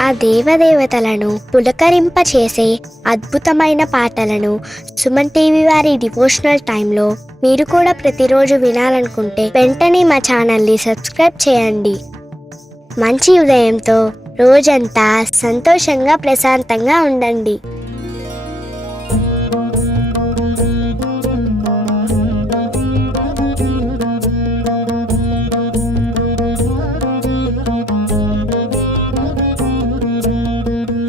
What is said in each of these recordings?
ఆ దేవదేవతలను పులకరింపచేసే అద్భుతమైన పాటలను సుమన్ టీవీ వారి డివోషనల్ టైంలో మీరు కూడా ప్రతిరోజు వినాలనుకుంటే వెంటనే మా ఛానల్ని సబ్స్క్రైబ్ చేయండి. మంచి ఉదయంతో రోజంతా సంతోషంగా ప్రశాంతంగా ఉండండి.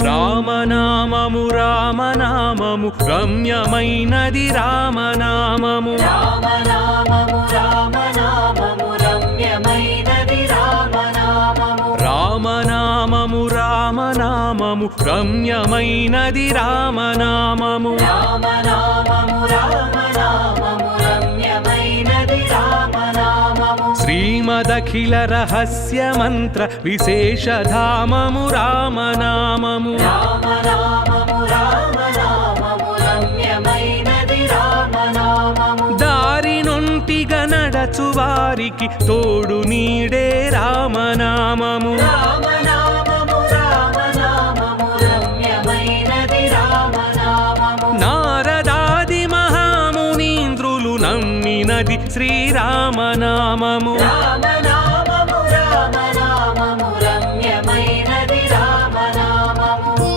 రామనామము రామనామము రమ్యమైనది రామనామము. రామనామము రామనామము రమ్యమైనది రామనామము. రామనామము రామనామము రమ్యమైనది రామనామము. రామనామము రామనామము రమ్యమైనది రామనామము. శ్రీమదఖిల రహస్య మంత్ర విశేషధామము రామనామము. రామనామము రామనామము రమ్యమైనది రామనామము. దారి నొంటిగా నడచు వారికి తోడు నీడే రామనామము. రామనామము రామనామము రమ్యమైనది రామనామము. నారదాది మహామునీంద్రులు నమ్మినది శ్రీరామనామము. రామనామము రామనామము రమ్యమైనది రామనామము.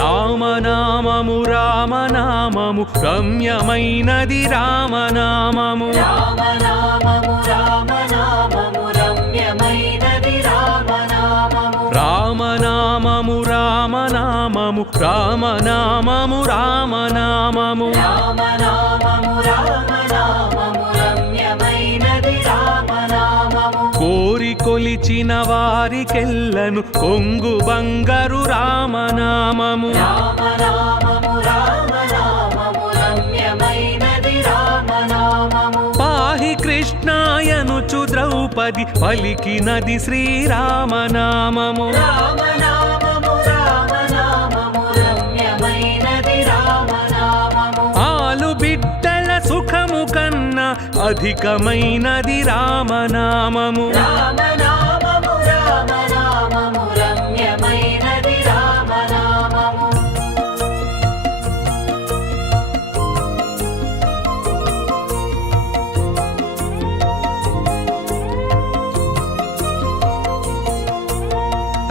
రామనామము రామనామము రమ్యమైనది రామనామము. రామనామము రామనామము రమ్యమైనది రామనామము. రామనామము రామనామము రామనామము రామనామము. రామనామము రామనామము రమ్యమైనది రామనామము. కోరి కొలిచిన వారికెల్లను కొంగు బంగారు రామనామము. రామనామము రామనామము రమ్యమైనది రామనామము. పాహి కృష్ణాయనుచు ద్రౌపది పలికినది శ్రీరామనామము. రామనామము రామనామము రమ్యమైనది రామనామము. ఆలు బిడ్డల సుఖము కన్నా అధికమైనది రామనామము. రామనామము రామనామము రమ్యమైనది రామనామము.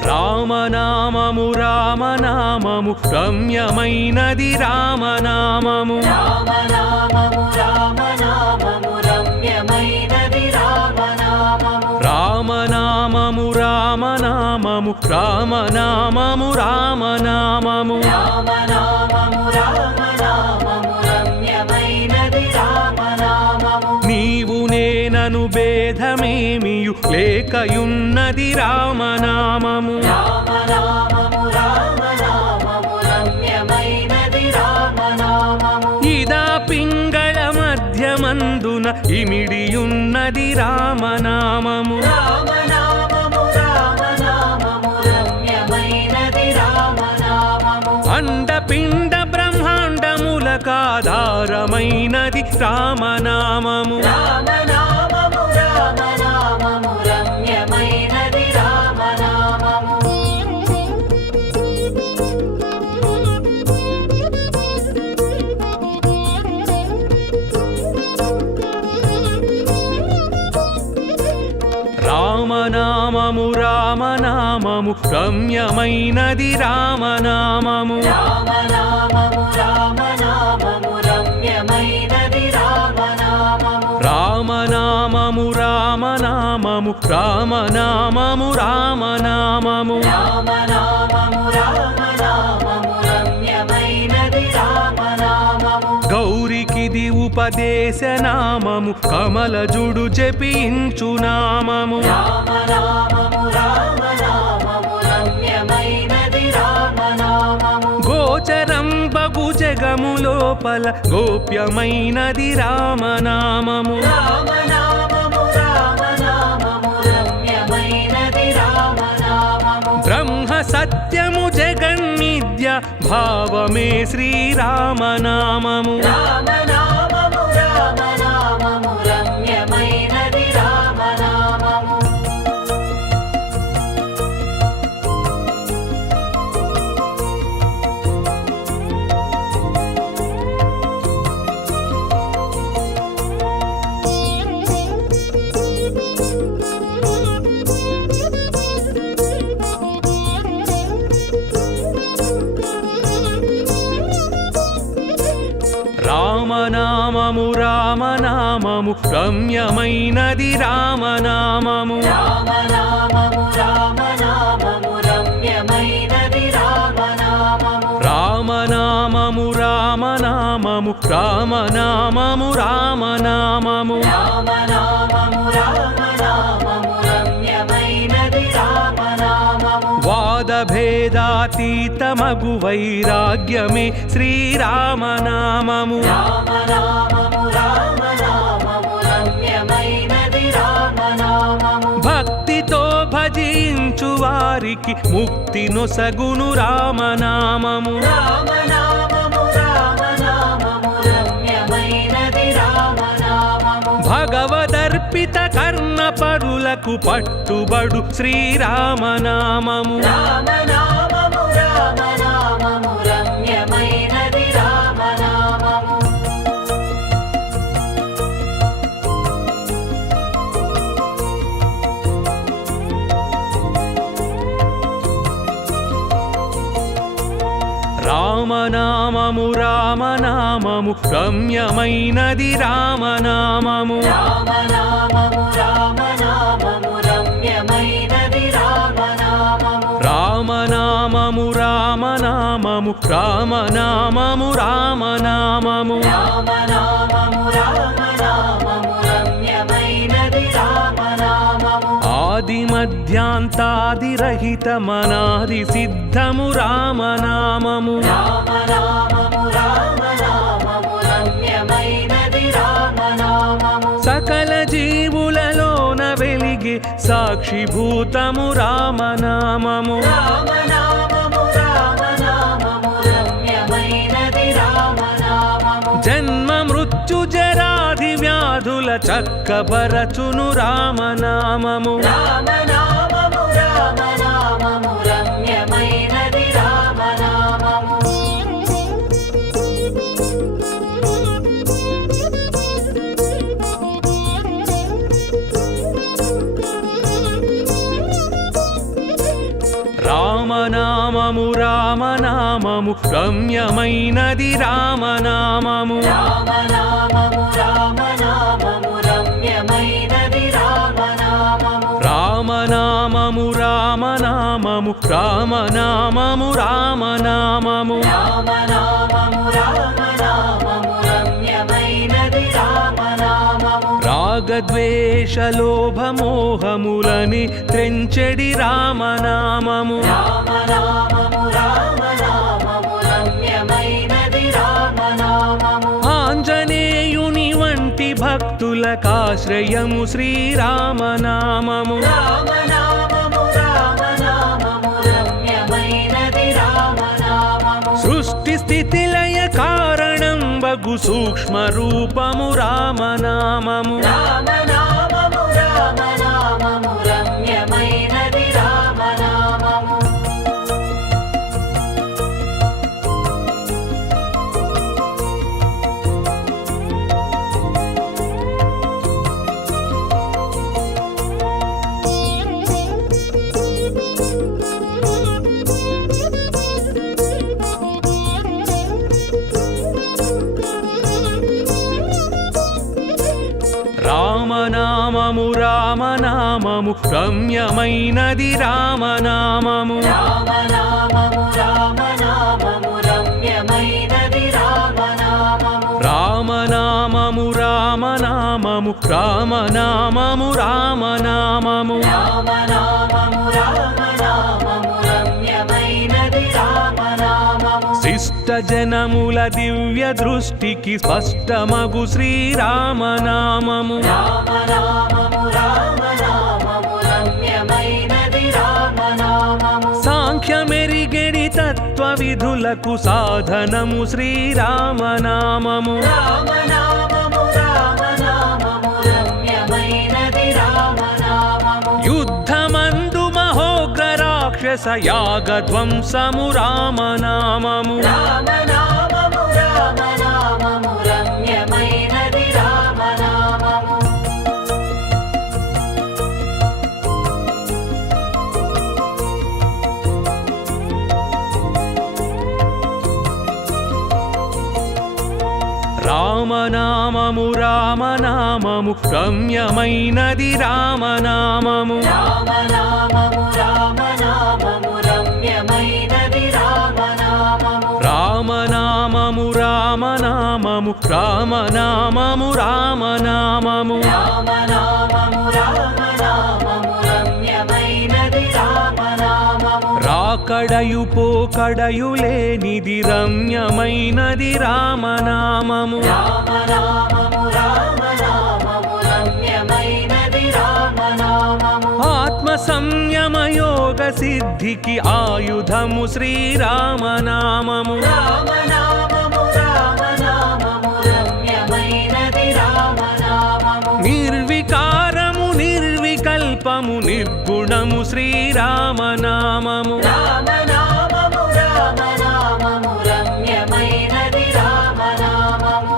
రామనామము రామనామము రమ్యమైనది రామనామము. రామనామము రామనామము రమ్యమైనది రామనామము. రామనామము రామనామము రామనామము రామనామము. రామనామము రామనామము రమ్యమైనది రామనామము. నీవు నేనను భేదమేమియు లేకయున్నది రామనామము. రామనామము రామనామము రమ్యమైనది రామనామము. ఇదా పింగళ మధ్యమందున ఇమిడియున్నది రామనామము. రామనామము రామనామము రమ్యమైనది రామనామము. అండపిండ బ్రహ్మాండములకాధారమైనది రామనామము. రామనామము రామనామము రమ్యమైనది రామనామము. రామనామము రామనామము రమ్యమైనది రామనామము. రామనామము రామనామము రమ్యమైనది రామనామము. రామనామము రామనామము రామనామము రామనామము. రామనామము రామనామము రమ్యమైనది రామనామము. గౌరికిది ఉపదేశనామము కమలజుడు జపించు నామము. రామనామము రామనామము రమ్యమైనది రామనామము. గోచరం బగు జగము లోపల గోప్యమైనది రామనామము. రామనామము రామనామము రమ్యమైనది రామనామము. బ్రహ్మ సత్యము జగ జగన్నిద్య భావమే శ్రీరామనామము రామనామము రామనామము రమ్యమైనది రామనామము రామనామము రామనామము రమ్యమైనది రామనామము రామనామము రామనామము రమ్యమైనది రామనామము రామనామము రామనామము రామనామము రామనామము రామనామము రామనామము రమ్యమైనది రామనామము వాదభేదాతీతమగు వైరాగ్యమే శ్రీరామనామము రామనామము రామనామము రమ్యమైనది రామనామము భక్తితో భజించు వారికి ముక్తి నొసగును రామనామము రామనామము రామనామము రమ్యమైనది రామనామము భగవదర్పిత కర్ణ పరులకు పట్టుబడు శ్రీరామనామము రామనామము రామనామము రమ్యమైనది రామనామము రామనామము రామనామము రమ్యమైనది రామనామము రామనామము రామనామము రమ్యమైనది రామనామము రామనామము రామనామము రామనామము రామనామము రామనామము రామనామము రమ్యమైనది రామనామము ఆది మధ్యాంతాదిరహితమనాది సిద్ధము రామనామము రామనామము రామనామము రమ్యమైనది రామనామము సకల జీవులలోన వెలిగే సాక్షిభూతము రామనామము రామనామము రామనామము రమ్యమైనది రామనామము జన్మ మృత్యు జరాది వ్యాధుల చక్కబరచును రామనామము రామనామము రామనామము రమ్యమైనది రామనామము రామనామము రామనామము రమ్యమైనది రామనామము రామనామము రామనామము రమ్యమైనది రామనామము రామనామము రామనామము రామనామము రామనామము రామనామము రామనామము రమ్యమైనది రామనామము రాగద్వేషలోభమోహములని త్రెంచెడి రామనామము రామనామము రామనామము రమ్యమైనది రామనామము ఆంజనేయుని వంటి భక్తులకాశ్రయము శ్రీరామనామము రామనామము రామనామము రమ్యమైనది రామనామము సృష్టి స్థితి లయ కారణం బగు సూక్ష్మ రూపము రామనామము రామనామము రామనామము రమ్యమైనది రామనామము రామనామము రామనామము రమ్యమైనది రామనామము రామనామము రామనామము రమ్యమైనది రామనామము రామనామము రామనామము రామనామము రామనామము రామనామము రామనామము రమ్యమైనది రామనామము శిష్ట జనముల దివ్య దృష్టికి స్పష్టమగు శ్రీరామనామము రామనామము రామనామము రమ్యమైనది రామనామము సాంఖ్యమెరిగెడి తత్వ విధులకు సాధనము శ్రీరామనామము. రామనామము రామనామము రమ్యమైనది రామనామము. యుద్ధమందు మహోగ్ర రాక్షస యాగధ్వంసము రామనామము. రామనామము రామనామము రమ్యమైనది రామనామము. రామనామము రామనామము రమ్యమైనది రామనామము. రామనామము రామనామము రమ్యమైనది రామనామము. రామనామము రామనామము రామనామము రామనామము. రామనామము రామనామము రమ్యమైనది రామనామము. రాకడయు పోకడయు లేనిది రమ్యమైనది రామనామము. రామనామము రామనామము రమ్యమైనది రామనామము. ఆత్మ సంయమ యోగ సిద్ధికి ఆయుధము శ్రీరామనామము. రామనామము రామనామము రమ్యమైనది రామనామము. నిర్వికారము నిర్వికల్పము నిర్గుణము శ్రీరామనామము. రామనామము రామనామము రమ్యమైనది రామనామము.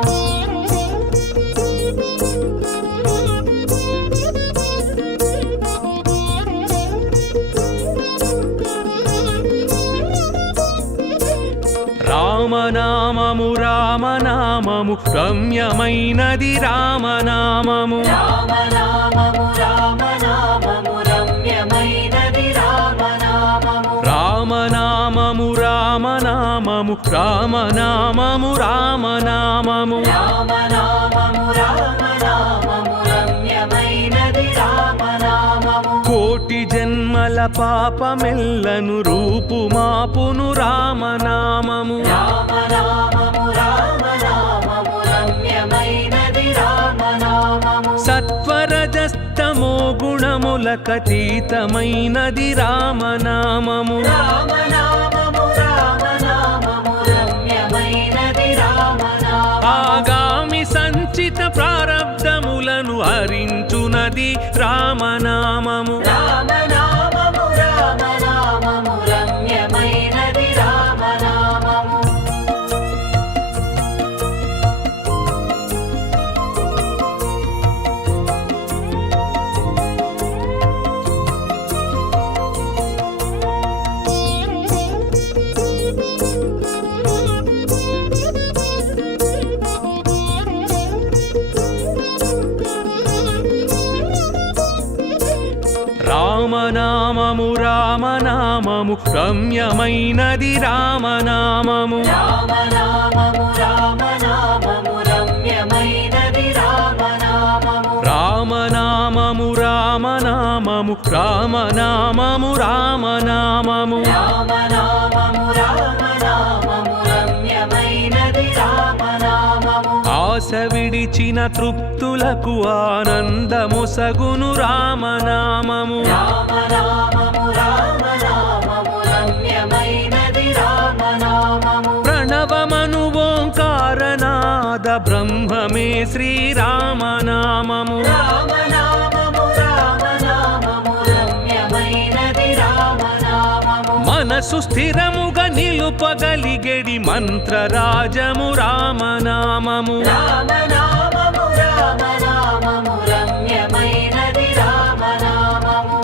రామనామము రామనామము రమ్యమైనది రామనామము. రామనామము రామనామము రమ్యమైనది రామనామము. రామనామము రామనామము రామనామము రామనామము. రామనామము రామనామము రమ్యమైనది రామనామము. కోటి జన్మల పాపమెల్లను రూపుమాపును రామనామము. రామనామము రామనామము రమ్యమైనది రామనామము. సత్వరజస్తమో గుణములకతీతమైనది రామనామము. రామనామము రామనామము రమ్యమైనది రామనామము. ఆగామి సంచిత ప్రారబ్ధములను హరించునది రామనామము. రామనామము రామనామము రమ్యమైనది రామనామము. రామనామము రామనామము రమ్యమైనది రామనామము. రామనామము రామనామము రమ్యమైనది రామనామము. రామనామము రామనామము రామనామము రామనామము. రామనామము రామనామము రమ్యమైనది రామనామము. ఆశ విడిచిన తృప్తులకు ఆనందముసగును రామనామము. రామనామము రామనామము రమ్యమైనది రామనామము. ప్రణవమను ఓంకారనాద బ్రహ్మమే శ్రీరామనామము. రామనామము రామనామము రమ్యమైనది రామనామము. మనసు స్థిరముగా నిలుపగలిగెడి మంత్రరాజము రామనామము. రామనామము రామనామము రమ్యమైనది రామనామము.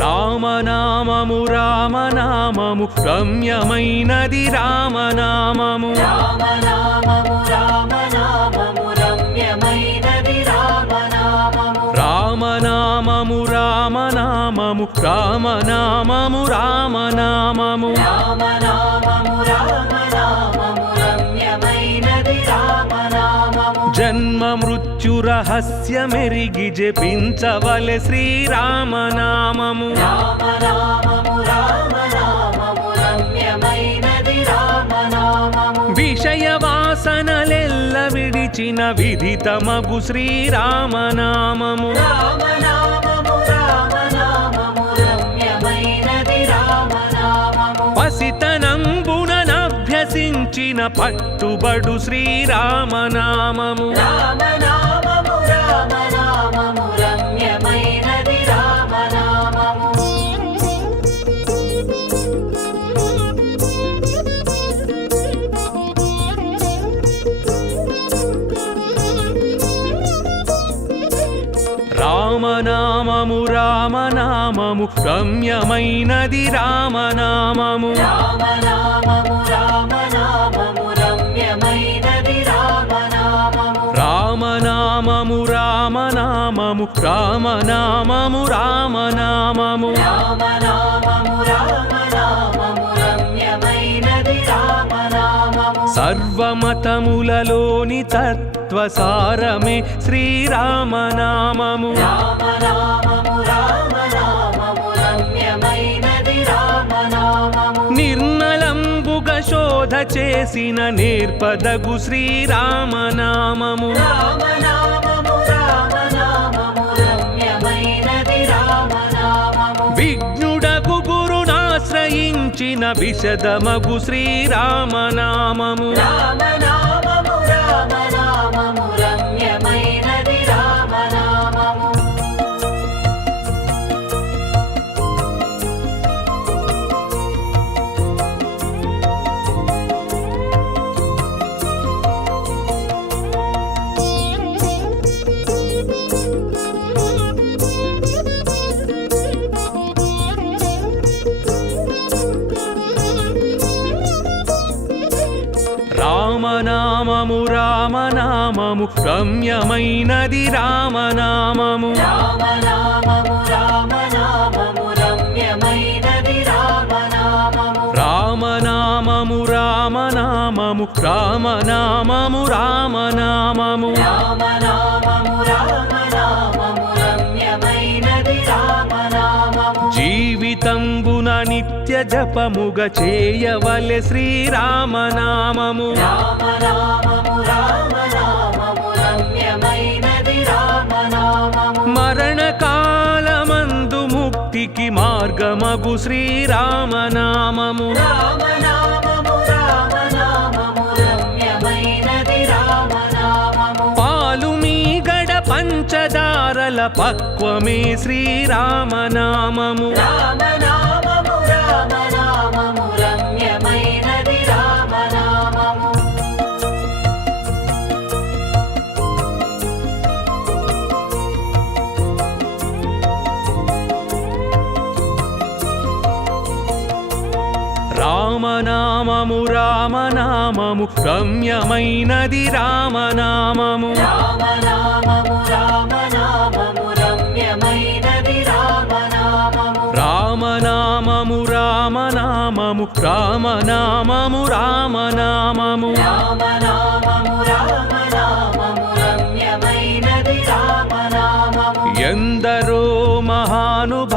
రామనామము రామనామము రమ్యమైనది రామనామము. రామనామము రామనామము రమ్యమైనది రామనామము. రామనామము రామనామము రామనామము రామనామము. రామనామము రామనామము రమ్యమైనది రామనామము. జన్మ మృత్యు రహస్యమెరిగి జపించవలె శ్రీరామనామము. రామనామము రామనామము రమ్యమైనది రామనామము. రామనామము విషయ వాసనలెల్ల విడిచిన విదితమగు శ్రీరామనామము రామనామము రామనామము రమ్యమైనది రామనామము పసితనంబుననభ్యసించిన పట్టుబడు శ్రీరామనామము రామనామము రామనామము రమ్యమైనది రామనామము రామనామము రామనామము రమ్యమైనది రామనామము రామనామము రామనామము రమ్యమైనది రామనామము రామనామము రామనామము రామనామము రామనామము రామనామము రామనామము రమ్యమైనది రామనామము సర్వమతములలోని తత్వసారమే శ్రీరామనామము రామనామము రామనామము రమ్యమైనది రామనామము నిర్మలంబుగా శోధ చేసిన నేర్పదగు శ్రీరామనామము రామనామము రామనామము రమ్యమైనది రామనామము విఘ్నుడగు గురునాశ్రయించిన విశదమగు శ్రీరామనామము రామనామము రామనామము రమ్యమైనది రామనామము రామనామము రామనామము రమ్యమైనది రామనామము రామనామము రామనామము రమ్యమైనది రామనామము రామనామము రామనామము రామనామము రామనామము రామనామము రామనామము రమ్యమైనది రామనామము జీవితంబున నిత్య జపముగా చేయవలె శ్రీరామనామము రామనామము రామనామము రమ్యమైనది రామనామము మరణకాలమందు ముక్తికి మార్గమగు శ్రీరామనామము రామనామము రామనామము రమ్యమైనది రామనామము పాలు మీగడ పంచదారల పక్వమే శ్రీరామనామము రామనామము రామనామము రమ్యమైనది రామనామము రామనామము రామనామము రమ్యమైనది రామనామము రామనామము రామనామము రమ్యమైనది రామనామము రామనామము రామనామము రామనామము రామనామము రామనామము రామనామము రమ్యమైనది రామనామము ఎందరో మహానుభావులడెందమాయను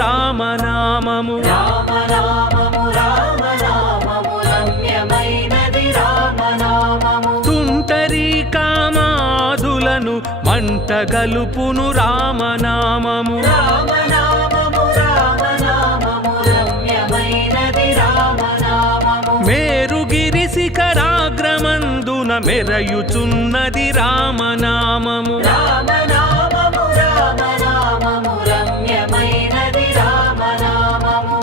రామనామము రామనామము రామనామము రమ్యమైనది రామనామము తుంటరి కామాదులను మంటగలుపును రామనామము రామనామము రామనామము రమ్యమైనది రామనామము మేరుగిరి శిఖరాగ్రమందున మెరయుచున్నది రామనామము రామనామము రామనామము రమ్యమైనది రామనామము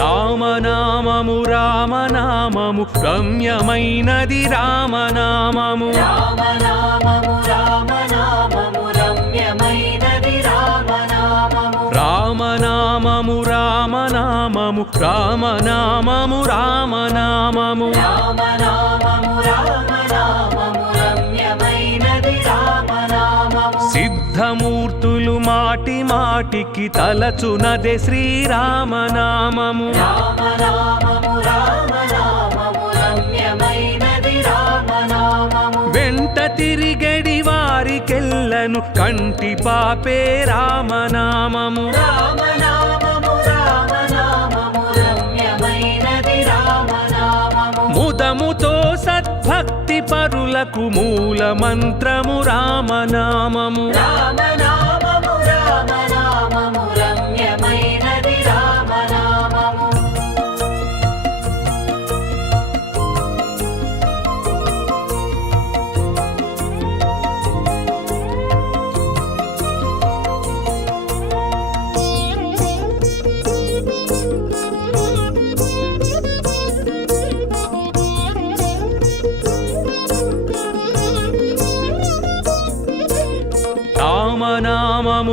రామనామము రామనామము రమ్యమైనది రామనామము రామనామము రామనామము రమ్యమైనది రామనామము రామనామము రామనామము రామనామము రామనామము రామనామము రామనామము రమ్యమైనది రామనామము సిద్ధమూర్తులు మాటి మాటికి తలచునదే శ్రీరామనామము రామనామము రామనామము రమ్యమైనది రామనామము వారికెల్లను కంటి పాపే రామనామము రామనామము రామనామము రమ్యమైనది రామనామము ముదముతో సద్భక్తి పరులకు మూల మంత్రము రామనామము రామనామము రామనామము రమ్యమైనది రామనామము రామనామము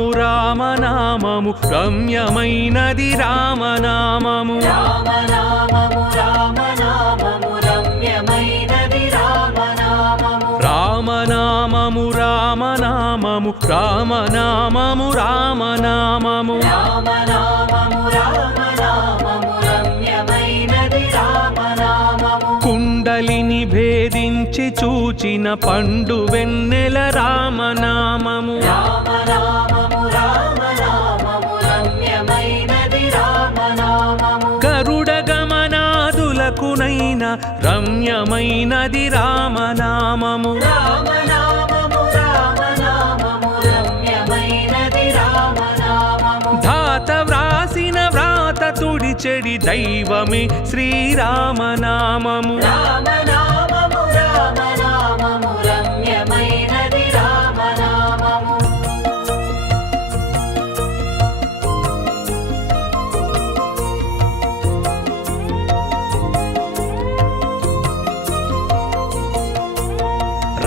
రామనామము రమ్యమైనది రామనామము రామనామము రామనామము రమ్యమైనది రామనామము రామనామము రామనామము రామనామము రామనామము రామనామము రామనామము రమ్యమైనది రామనామము కుండలిని భేదించి చూచిన పండు వెన్నెల రామనామము రామనామము రామనామము రమ్యమైనది రామనామము గరుడ గమనాదులకునైన రమ్యమైనది రామనామము రామనామము రామనామము రమ్యమైనది రామనామము ధాత వ్రాసిన వ్రాత తుడిచెడి దైవమే శ్రీరామనామము రామనామము రామనామము రమ్యమైనది రామనామము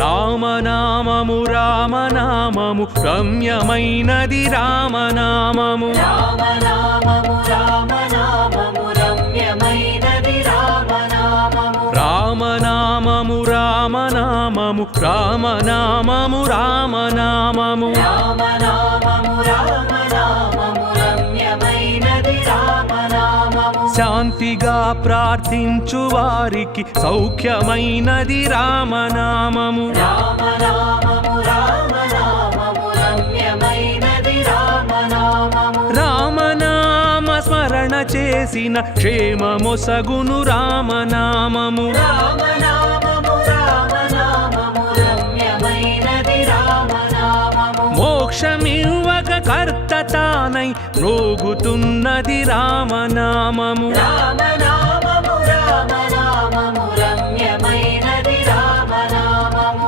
రామనామము రామనామము రమ్యమైనది రామనామము రామనామము రామనామము రమ్యమైనది రామనామము రామనామము రామనామము రామనామము రామనామము రామనామము రామనామము రమ్యమైనది రామనామము శాంతిగా ప్రార్థించు వారికి సౌఖ్యమైనది రామనామము రామనామము రామనామము రమ్యమైనది రామనామము రామనామ స్మరణ చేసిన క్షేమమొసగును రామనామము రామనామము రామనామము రమ్యమైనది రామనామము మోక్షమివ్వక కర్త తానై మ్రోగుతున్నది రామనామము రామనామము రామనామము రమ్యమైనది రామనామము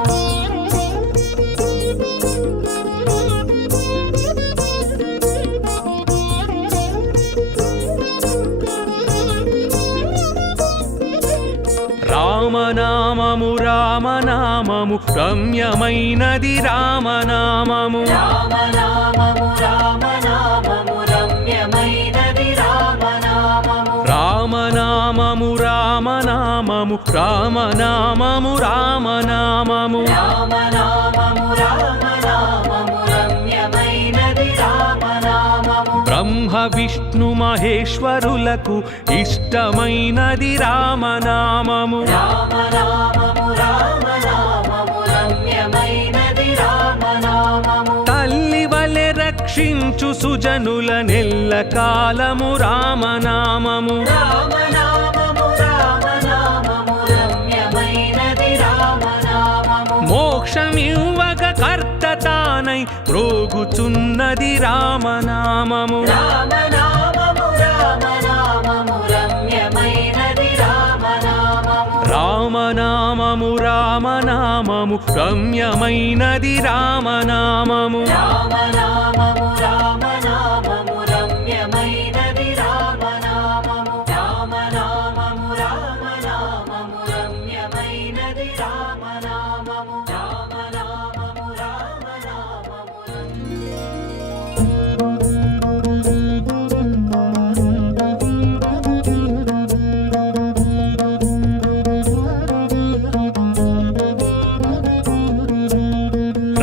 రామనామము రామనామము రమ్యమైనది రామనామము రామనామము రామనామము రమ్యమైనది రామనామము రామనామము రామనామము రామనామము రామనామము రామనామము రామనామము రమ్యమైనది రామనామము బ్రహ్మ విష్ణు మహేశ్వరులకు ఇష్టమైనది రామనామము రామనామము రామనామము రమ్యమైనది రామనామము తల్లి వలె రక్షించు సుజనుల నెల్ల కాలము రామనామము రామనామము రామనామము రమ్యమైనది రామనామము మోక్షమివ్వక కర్త తానై రోగుచున్నది రామనామము రామనామము రామనామము రమ్యమైనది రామనామము రామనామము రామనామము రమ్యమైనది రామనామము రామనామము రామనామము రమ్యమైనది రామనామము రామనామము రామనామము రమ్యమైనది రామనామము రామనామము రామనామము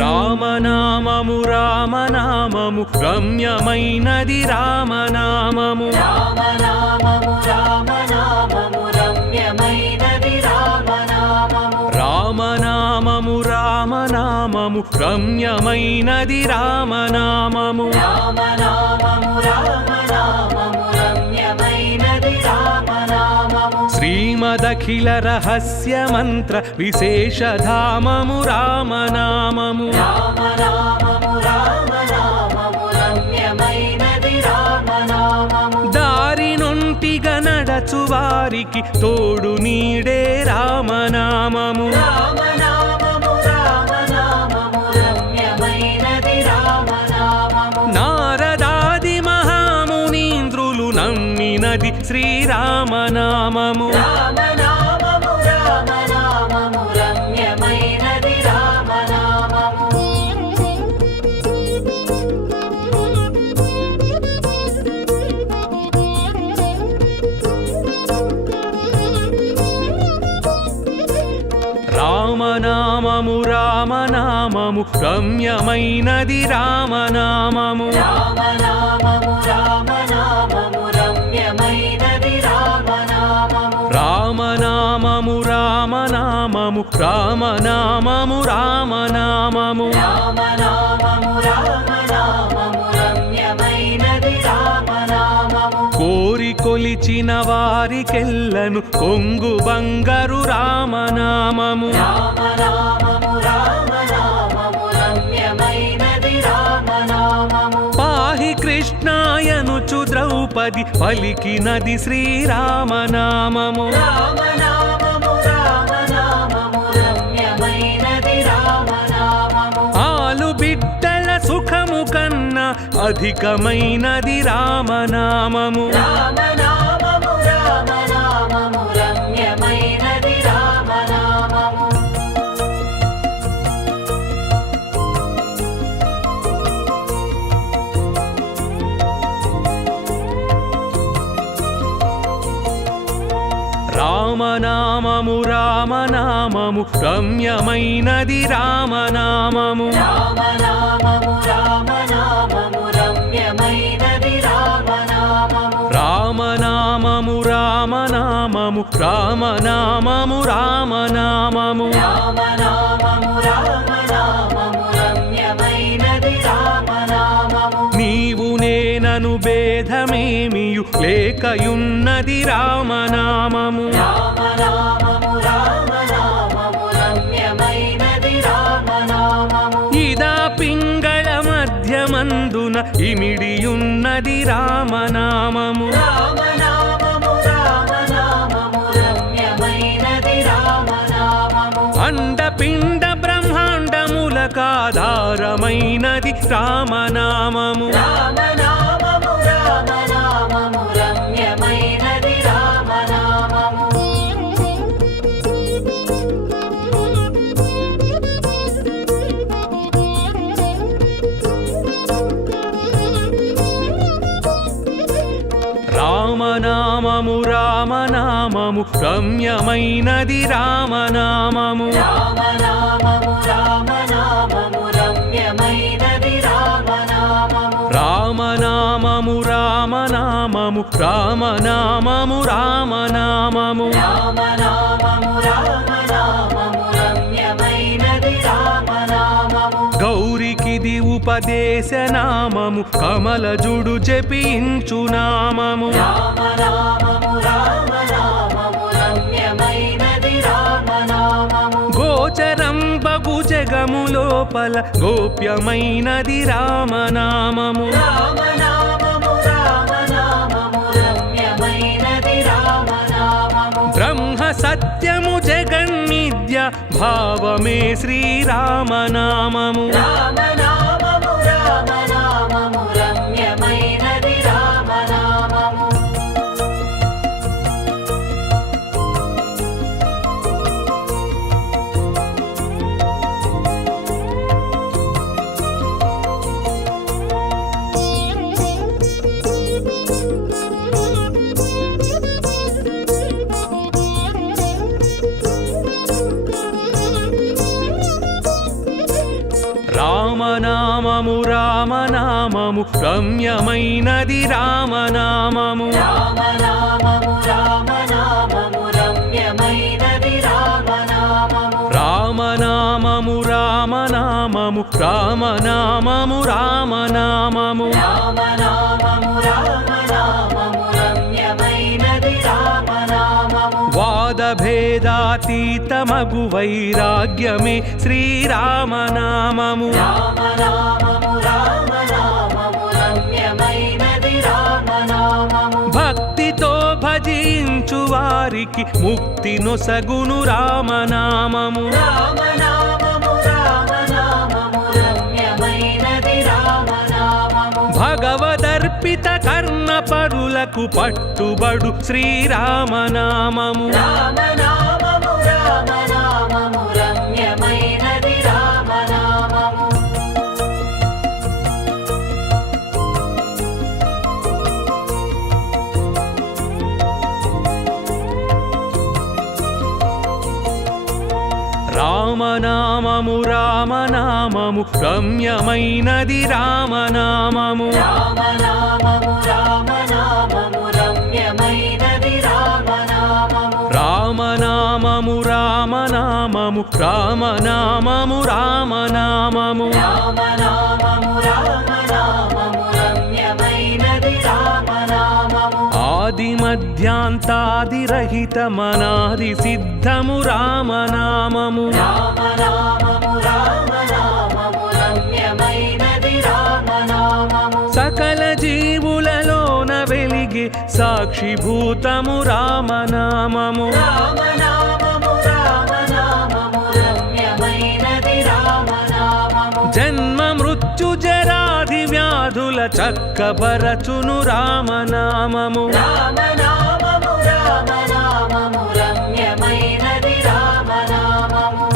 రామనామము రామనామము రమ్యమైనది రామనామము రామనామము రామనామము రమ్యమైనది రామనామము రామనామము రామనామము రామనామము రమ్యమైనది రామనామము రామనామము రామనామము రమ్యమైనది రామనామము శ్రీమదఖిల రహస్య మంత్ర విశేషధామము రామనామము రామనామము రామనామము రమ్యమైనది రామనామము దారి నొంటిగా నడచు వారికి తోడు నీడే రామనామము రామనామము రామనామము రమ్యమైనది రామనామము నారదాది మహామునీంద్రులు నమ్మినది శ్రీరామనామము రామనామము రామనామము రమ్యమైనది రామనామము రామనామము రామనామము రమ్యమైనది రామనామము రామనామము రామనామము రమ్యమైనది రామనామము రామనామము రామనామము రామనామము రామనామము రామనామము రామనామము రమ్యమైనది రామనామము కోరి కొలిచిన వారికెల్లను కొంగు బంగారు రామనామము రామనామము రామనామము రమ్యమైనది రామనామము పాహి కృష్ణాయనుచు ద్రౌపది పలికినది శ్రీరామనామము రామనామము రామనామము రమ్యమైనది రామనామము ఆలు బిడ్డల సుఖము కన్నా అధికమైనది రామనామము రామనామము రామనామము రమ్యమైనది రామనామము రామనామము రామనామము రమ్యమైనది రామనామము రామనామము రామనామము రమ్యమైనది రామనామము రామనామము రామనామము రామనామము రామనామము రామనామము రామనామము రమ్యమైనది రామనామము నీవు నేనను భేదమేమియు లేకయున్నది రామనామము రామనామము రామనామము రమ్యమైనది రామనామము ఇదా పింగళ మధ్యమందున ఇమిడియున్నది రామనామము రామనామము రామనామము రమ్యమైనది రామనామము అండపిండ బ్రహ్మాండములకాధారమైనది రామనామము రామనామము రామనామము రమ్యమైనది రామనామము రామనామము రామనామము రమ్యమైనది రామనామము రామనామము రామనామము రమ్యమైనది రామనామము రామనామము రామనామము రామనామము రామనామము రామనామము రామనామము రమ్యమైనది రామనామము గౌరికిది ఉపదేశనామము కమలజుడు జపించు నామము రామనామము రామనామము రమ్యమైనది రామనామము గోచరం బగు జగము లోపల గోప్యమైనది రామనామము రామనామము రామనామము రమ్యమైనది రామనామము బ్రహ్మ సత్యము జగన్నిద్య భావమే శ్రీరామనామము రామనామము రామనామము రమ్యమైనది రామనామము రామనామము రామనామము రమ్యమైనది రామనామము రామనామము రామనామము రమ్యమైనది రామనామము రామనామ రామనామము రామనామము రామనామము రామనామము రామనామము రమ్యమైనది రామనామము వాదభేదాతీతమగు వైరాగ్యమే శ్రీరామనామము రామనామము రామనామము రమ్యమైనది రామనామము భక్తితో భజించు వారికి ముక్తి నొసగును రామనామము రామనామము రామనామము రమ్యమైనది రామనామము భగవదర్పిత కర్ణ పరులకు పట్టుబడు శ్రీరామనామము రామనామము రామనామము రమ్యమైనది రామనామము రామనామము రామనామము రమ్యమైనది రామనామము రామనామము రామనామము రమ్యమైనది రామనామము రామనామము రామనామము రామనామము రామనామము రామనామము రామనామము రమ్యమైనది రామనామము ఆది మధ్యాంతాదిరహితమనాది సిద్ధము రామనామము రామనామము రామనామము రమ్యమైనది రామనామము సకల జీవులలోన వెలిగే సాక్షిభూతము రామనామము రామనామము రామనామము రమ్యమైనది రామనామము జన్మ మృత్యు జరాది వ్యాధుల చక్కబరచును రామనామము రామనామము రామనామము రమ్యమైనది రామనామము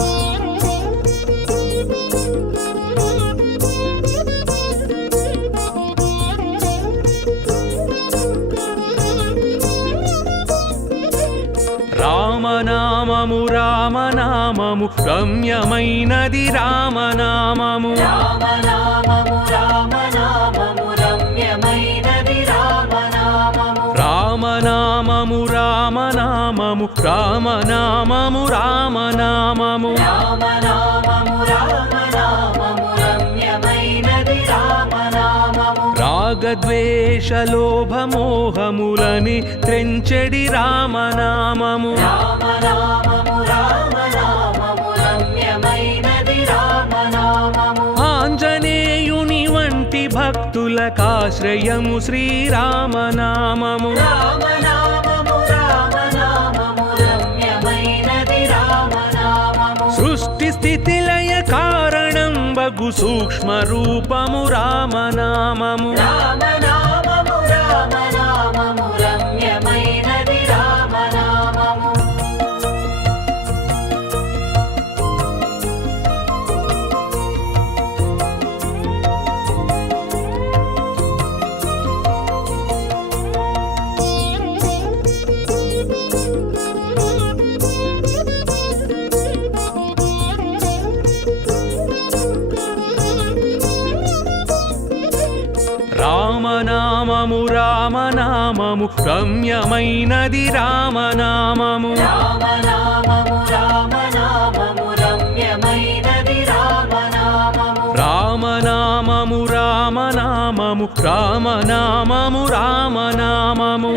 రామనామము రామనామము రమ్యమైనది రామనామము రామనామము రామనామము రమ్యమైనది రామనామము రామనామము రామనామము రామనామము రామనామము రామనామము రామనామము రమ్యమైనది రామనామము రాగద్వేషలోభమోహములని త్రెంచెడి రామనామము రామనామము రామనామము రమ్యమైనది రామనామము ఆంజనేయుని వంటి భక్తులకాశ్రయము శ్రీరామనామము రామనామము రామనామము రమ్యమైనది రామనామము సృష్టి స్థితి లయ కారణం బగు సూక్ష్మ రూపము రామనామము రామనామము రామనామము రమ్యమైనది రామనామము రామనామము రామనామము రమ్యమైనది రామనామము రామనామము రామనామము రమ్యమైనది రామనామము రామనామము రామనామము రామనామము రామనామము రామనామము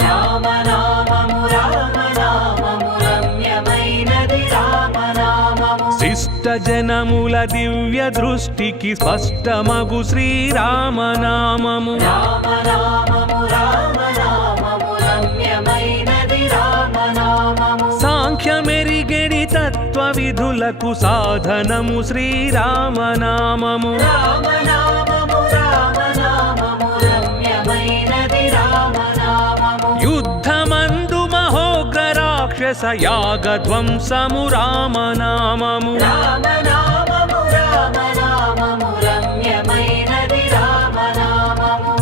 రామనామము రమ్యమైనది రామనామము శిష్ట జనముల దివ్య దృష్టికి స్పష్టమగు శ్రీరామనామము రామనామము రామనామము రమ్యమైనది రామనామము సాంఖ్యమెరిగెడి తత్వ విధులకు సాధనము శ్రీరామనామము రామనామము రామనామము రమ్యమైనది రామనామము యుద్ధమందు మహోగ్ర రాక్షస యాగధ్వంసము రామనామము రామనామము రామనామము రమ్యమైనది రామనామము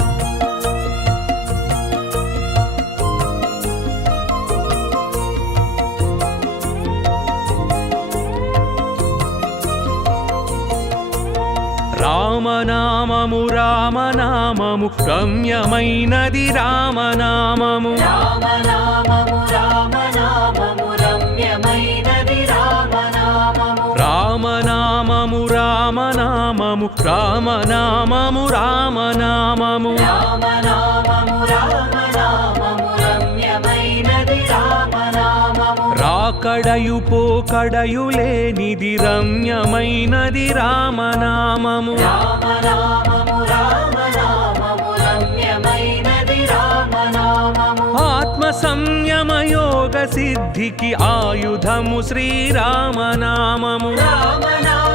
రామనామము రామనామము రమ్యమైనది రామనామము రామనామము రామనామము రమ్యమైనది రామనామము రామనామము రామనామము రామనామము రామనామము రామనామము రామనామము రమ్యమైనది రామనామము రాకడయు పోకడయు లేనిది రమ్యమైనది రామనామము రామనామము రామనామము రమ్యమైనది రామనామము ఆత్మ సంయమ యోగ సిద్ధికి ఆయుధము శ్రీరామనామము రామనామము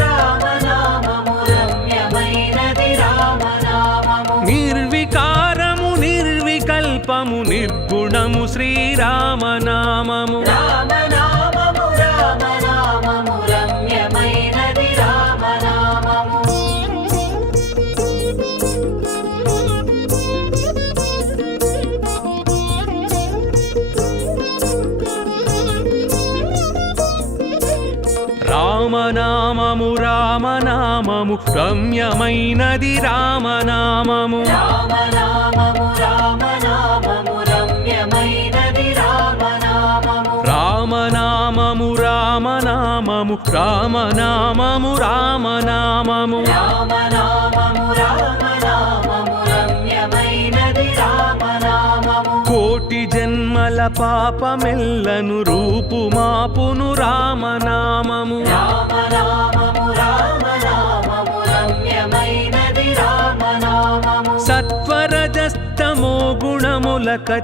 రామనామము రమ్యమైనది రామనామము నిర్వికారము నిర్వికల్పము నిర్గుణము శ్రీరామనామము రామనామము రామనామము రమ్యమైనది రామనామము రామనామము రామనామము రమ్యమైనది రామనామము రామనామము రామనామము రమ్యమైనది రామనామము రామనామము రామనామము రామనామము రామనామము రామనామము రామనామము రమ్యమైనది రామనామము కోటి జన్మల పాపమెల్లను రూపుమాపును రామనామము రామనామము రామనామము రమ్యమైనది రామనామము సత్వరజస్తమో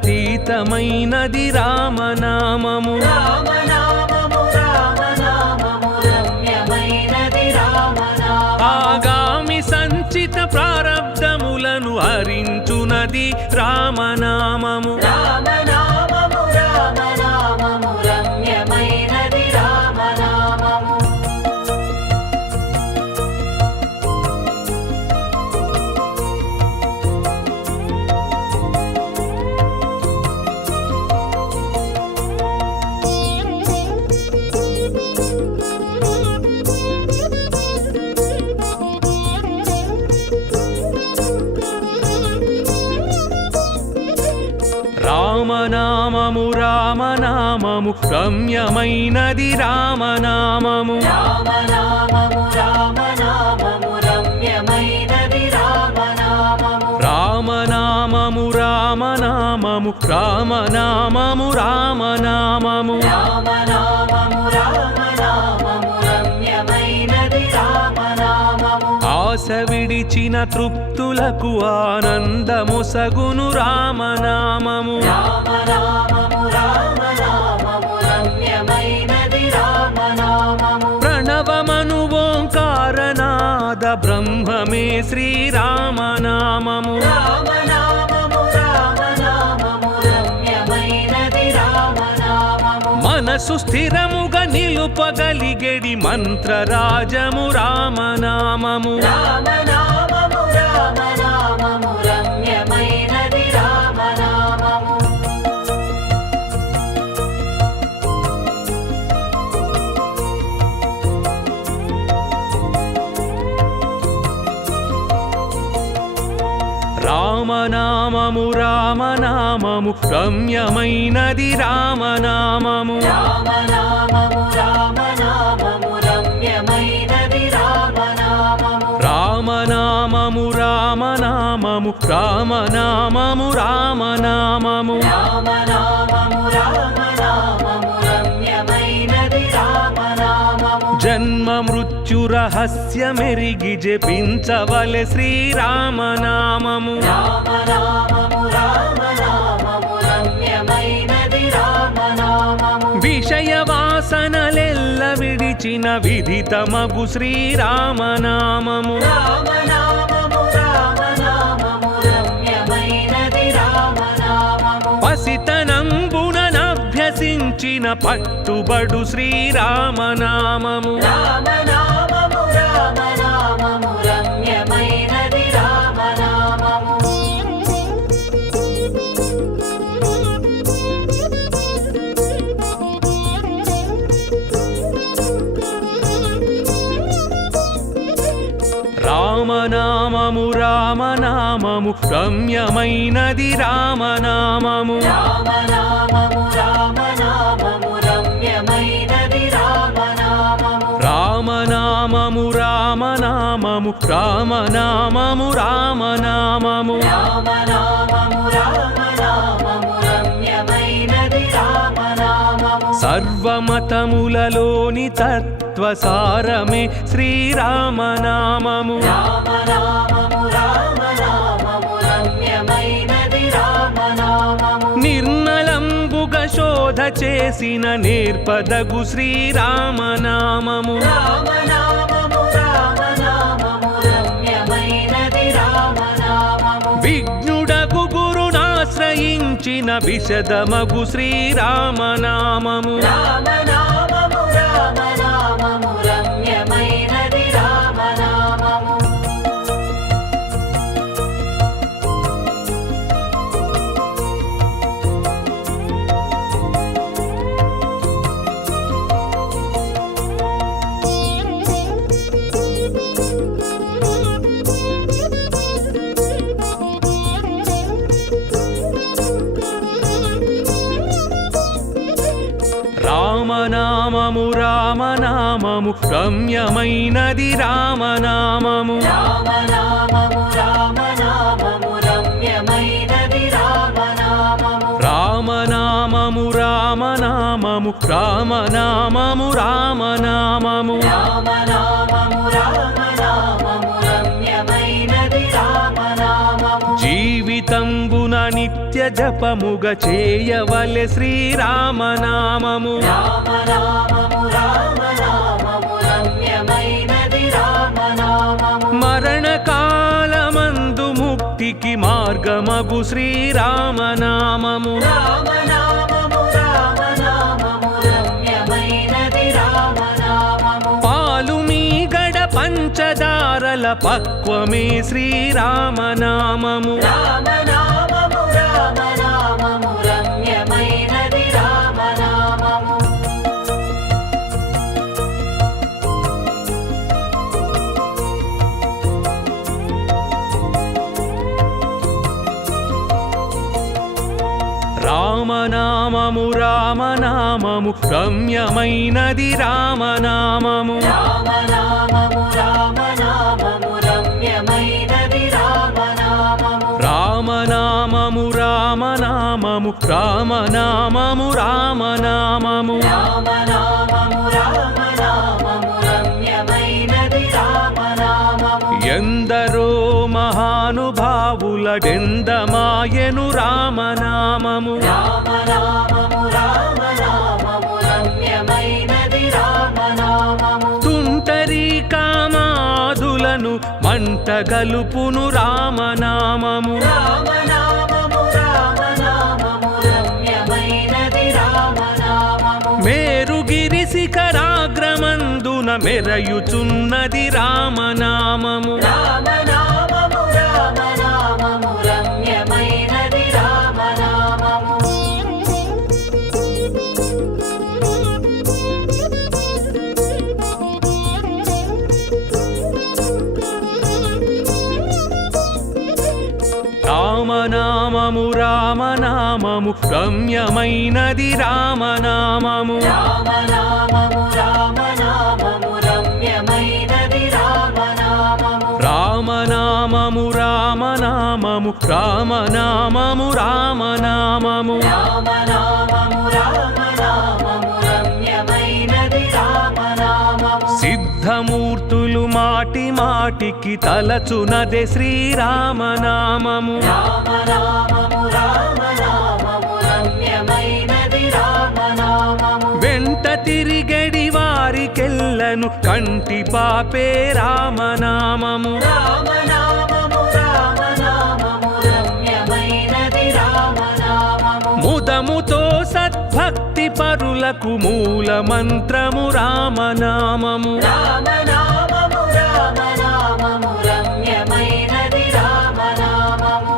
గుణములకతీతమైనది రామనామము రామనామము రామనామము రమ్యమైనది రామనామము ఆగామి సంచిత ప్రారబ్ధములను హరించునది రామనామము రామనామము రామనామము రమ్యమైనది రామనామము రామనామము రామనామము రమ్యమైనది రామనామము రామనామము రామనామము రమ్యమైనది రామనామము రామనామము రామనామము రామనామము రామనామము రామనామము రామనామము రమ్యమైనది రామనామము ఆశ విడిచిన తృప్తులకు ఆనందముసగును రామనామము రామనామము రామనామము రమ్యమైనది రామనామము ప్రణవమను ఓంకారనాద బ్రహ్మమే శ్రీరామనామము రామనామము రామనామము రమ్యమైనది రామనామము మనసు స్థిరముగా నిలుపగలిగెడి మంత్రరాజము రామనామము రామనామము రామనామము రమ్యమైనది రామనామము రామనామము రామనామము రమ్యమైనది రామనామము రామనామము రామనామము రమ్యమైనది రామనామము రామనామము రామనామము రామనామము రామనామము రామనామము రామనామము రమ్యమైనది రామనామము జన్మ మృత్యు రహస్యమెరిగి జపించవలె శ్రీరామనామము రామనామము రామనామము రమ్యమైనది రామనామము విషయ వాసనలెల్ల విడిచిన విదితమగు శ్రీరామనామము రామనామము రామనామము రమ్యమైనది రామనామము పసితనంబుననభ్యసించిన పట్టుబడు శ్రీరామనామము రామనామము రామనామము రమ్యమైనది రామనామము రామనామము రామనామము రమ్యమైనది రామనామము రామనామము రామనామము రమ్యమైనది రామనామము రామనామము రామనామము రామనామము రామనామము రామనామము రామనామము రమ్యమైనది రామనామము సర్వమతములలోని తత్వసారమే శ్రీరామనామము రామనామము రామనామము రమ్యమైనది రామనామము నిర్మలంబుగ శోధ చేసిన నేర్పదగు శ్రీరామనామము రామనామము రామనామము రమ్యమైనది రామనామము విఘ్నుడగు గురునాశ్రయించిన విశదమగు శ్రీరామనామము రామనామము రామనామము రమ్యమైనది రామనామము రామనామము రామనామము రమ్యమైనది రామనామము రామనామము రామనామము రమ్యమైనది రామనామము రామనామము రామనామము రామనామము రామనామము రామనామము రామనామము రమ్యమైనది రామనామము జీవితంబున నిత్య జపముగ చేయవలె శ్రీరామనామము రామనామము రామనామము రమ్యమైనది రామనామము మరణకాలమందు ముక్తికి మార్గమగు శ్రీరామనామము రామనామము రామనామము రమ్యమైనది రామనామము పాలు మీగడ పంచదారల పక్వమే శ్రీరామనామము రామనామము రామనామము రమ్యమైనది రామనామము రామనామము రామనామము రమ్యమైనది రామనామము రామనామము రామనామము రమ్యమైనది రామనామము రామనామము రామనామము రామనామము రామనామము రామనామము రామనామము రమ్యమైనది రామనామము ఎందరో మహానుభావులడెందమాయను రామనామము రామనామము రామనామము రమ్యమైనది రామనామము తుంటరి కామాదులను మంటగలుపును రామనామము రామనామము రామనామము రమ్యమైనది రామనామము మేరుగిరి శిఖరాగ్రమందున మెరయుచున్నది రామనామము రామనామము రామనామము రమ్యమైనది రామనామము రామనామము రామనామము రమ్యమైనది రామనామము రామనామము రామనామము రమ్యమైనది రామనామము రామనామము రామనామము రామనామము రామనామము రామనామము రామనామము రమ్యమైనది రామనామము సిద్ధమూర్తులు మాటి మాటికి తలచునదే శ్రీరామనామము రామనామము రామనామము రమ్యమైనది రామనామము వెంట తిరిగడి వారికెల్లను కంటి పాపే రామనామము రామనామము రామనామము రమ్యమైనది రామనామము ముదముతో సద్భక్తి పరులకు మూల మంత్రము రామనామము రామనామము రామనామము రమ్యమైనది రామనామము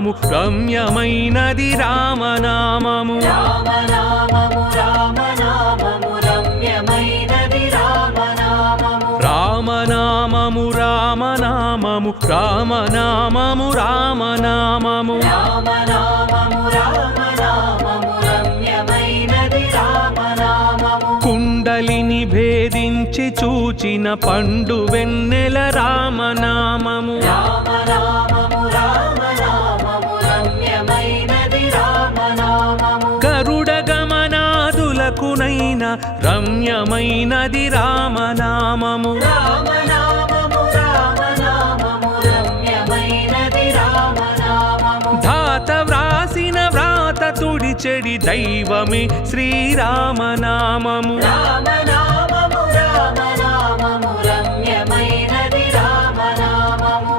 రామనామము రమ్యమైనది రామనామము రామనామము రామనామము రమ్యమైనది రామనామము రామనామము రామనామము రామనామము రామనామము రామనామము రామనామము రమ్యమైనది రామనామము కుండలిని భేదించి చూచిన పండు వెన్నెల రామనామము రామనామము రామనామము రమ్యమైనది రామనామము గరుడ గమనాదులకునైన రమ్యమైనది రామనామము రామనామము రామనామము రమ్యమైనది రామనామము ధాత వ్రాసిన వ్రాత తుడిచెడి దైవమే శ్రీరామనామము రామనామము రామనామము రమ్యమైనది రామనామము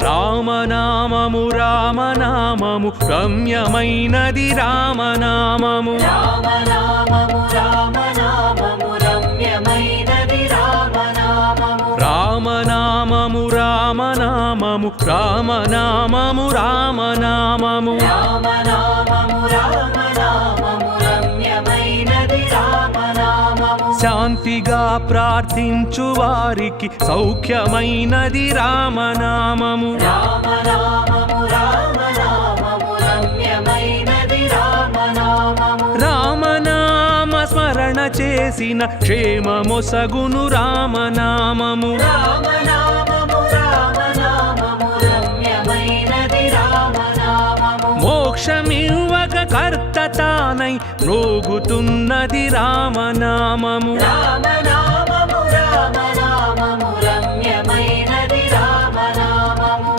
రామనామము రామనామము రమ్యమైనది రామనామము రామనామము రామనామము రమ్యమైనది రామనామము రామనామము రామనామము రామనామము రామనామము రామనామము రామనామము రమ్యమైనది రామనామము శాంతిగా ప్రార్థించు వారికి సౌఖ్యమైనది రామనామము రామనామము రామనామము రమ్యమైనది రామనామము రామనామ స్మరణ చేసిన క్షేమమొసగును రామనామము రామనామము రామనామము రమ్యమైనది రామనామము మోక్షమివ్వక కర్త తానై మ్రోగుతున్నది రామనామము రామనామము రామనామము రమ్యమైనది రామనామము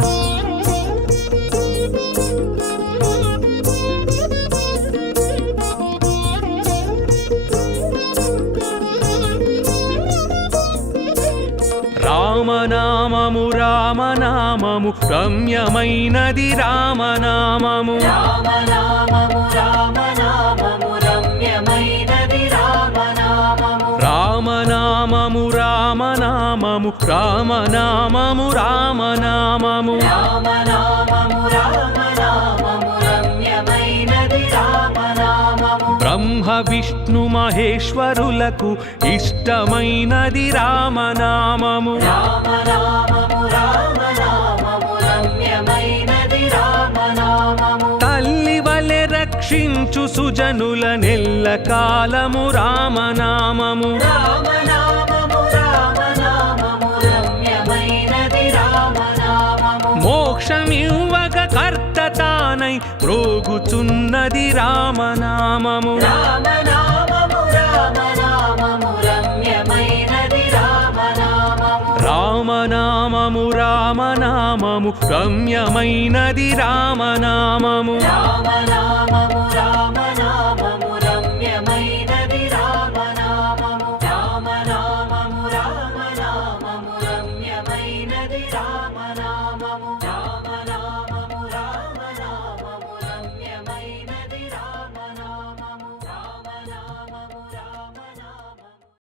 రామనామము రామనామము రమ్యమైనది రామనామము రామనామము రామనామము రమ్యమైనది రామనామము రామనామము రామనామము రామనామము రామనామము రామనామము రామనామము రమ్యమైనది రామనామము బ్రహ్మ విష్ణు మహేశ్వరులకు ఇష్టమైనది రామనామము రామనామము రామనామము రమ్యమైనది రామనామము తల్లి వలె రక్షించు సుజనుల నెల్ల కాలము రామనామము రామనామము రామనామము రమ్యమైనది రామనామము మోక్షమివ్వక కర్త తానై మ్రోగుచున్నది రామనామము రామనామము రామనామము రమ్యమైనది రామనామము రామనామము రామనామము రమ్యమైనది రామనామము రామనామము రామ